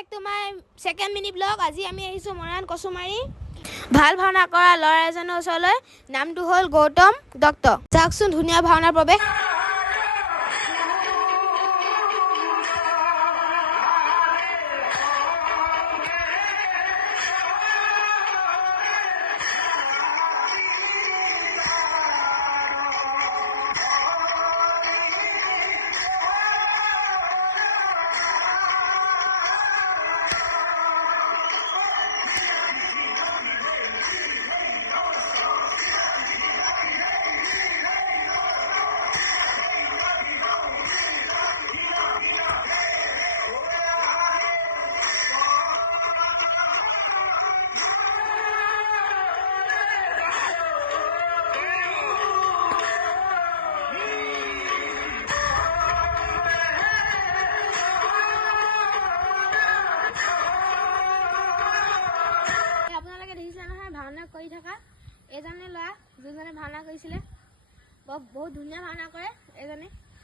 Back to my second mini blog. আজি আমি আহিছোঁ মৰাণ কচুমাৰী ভাল ভাওনা কৰা ল'ৰা এজনৰ ওচৰলৈ। নামটো হ'ল গৌতম দত্ত। চাওকচোন ধুনীয়া ভাওনাৰ প্ৰৱেশ। আপোনালোকে দেখিছিলে নহয় ভাওনা কৰি থকা এজনে ল'ৰা যিজনে ভাওনা কৰিছিলে। বহুত ধুনীয়া ভাওনা কৰে এজনে।